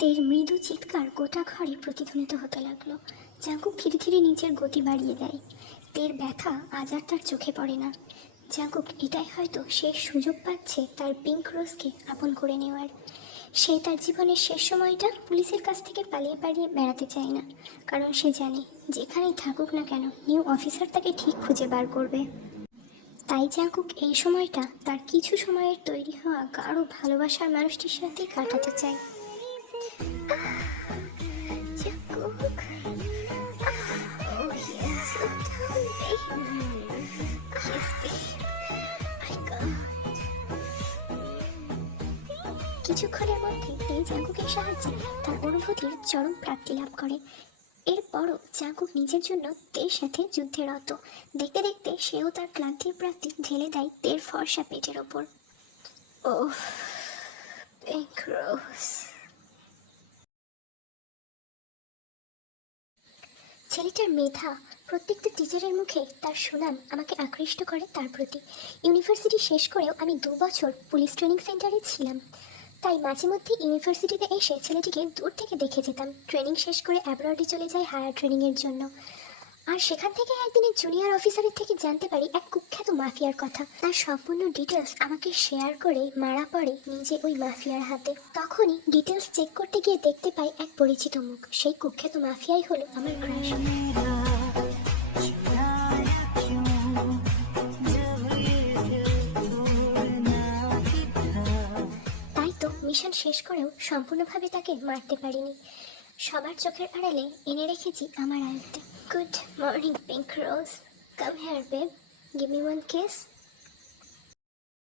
তের মৃদু চিৎকার গোটা ঘরে প্রতিধ্বনিত হতে লাগলো। জাঙ্কুক ধীরে ধীরে নিজের গতি বাড়িয়ে দেয়। তের ব্যথা আজ আর তার চোখে পড়ে না। জাঙ্কুক এটাই হয়তো শেষ সুযোগ পাচ্ছে তার পিঙ্ক রোজকে আপন করে নেওয়ার। সে তার জীবনের শেষ সময়টা পুলিশের কাছ থেকে পালিয়ে পালিয়ে বেড়াতে চায় না, কারণ সে জানে যেখানেই থাকুক না কেন নিউ অফিসার তাকে ঠিক খুঁজে বার করবে। তাই জাঙ্কুক এই সময়টা তার কিছু সময়ের তৈরি হওয়া গাঢ় ভালোবাসার মানুষটির সাথে কাটাতে চায়। Jungkook, oh yes, slow down, babe. Yes, babe. I can't. কিছুক্ষণের মধ্যে এই জাঙ্কুকের সাহায্যে তার অনুভূতির চরম প্রাপ্তি লাভ করে। এরপরও জাঙ্কুক নিজের জন্য তের সাথে যুদ্ধে রত। দেখতে দেখতে সেও তার ক্লান্তির প্রাপ্তি ঢেলে দেয় তের ফর্সা পেটের ওপর। ওহ, পিঙ্ক রোজ। ছেলেটার মেধা, প্রত্যেকটা টিচারের মুখে তার সুনাম আমাকে আকৃষ্ট করে তার প্রতি। ইউনিভার্সিটি শেষ করেও আমি 2 বছর পুলিশ ট্রেনিং সেন্টারে ছিলাম, তাই মাঝে মধ্যে ইউনিভার্সিটিতে এসে ছেলেটিকে দূর থেকে দেখে যেতাম। ট্রেনিং শেষ করে অ্যাব্রডে চলে যাই হায়ার ট্রেনিংয়ের জন্য। আর সেখান থেকে একদিনের জুনিয়র অফিসারের থেকে জানতে পারি এক কুখ্যাত মাফিয়ার কথা। তার সম্পূর্ণ ডিটেলস আমাকে শেয়ার করে মারা পড়ে নিজে ওই মাফিয়ার হাতে। তখনই ডিটেলস চেক করতে গিয়ে দেখতে পাই এক পরিচিত মুখ। সেই কুখ্যাত মাফিয়াই হলো আমার ক্রাশ। তাই তো মিশন শেষ করেও সম্পূর্ণভাবে তাকে মারতে পারিনি। সবার চোখের আড়ালে এনে রেখেছি আমার আয়ত্তে। Good morning pink rose, come here babe, give me one kiss.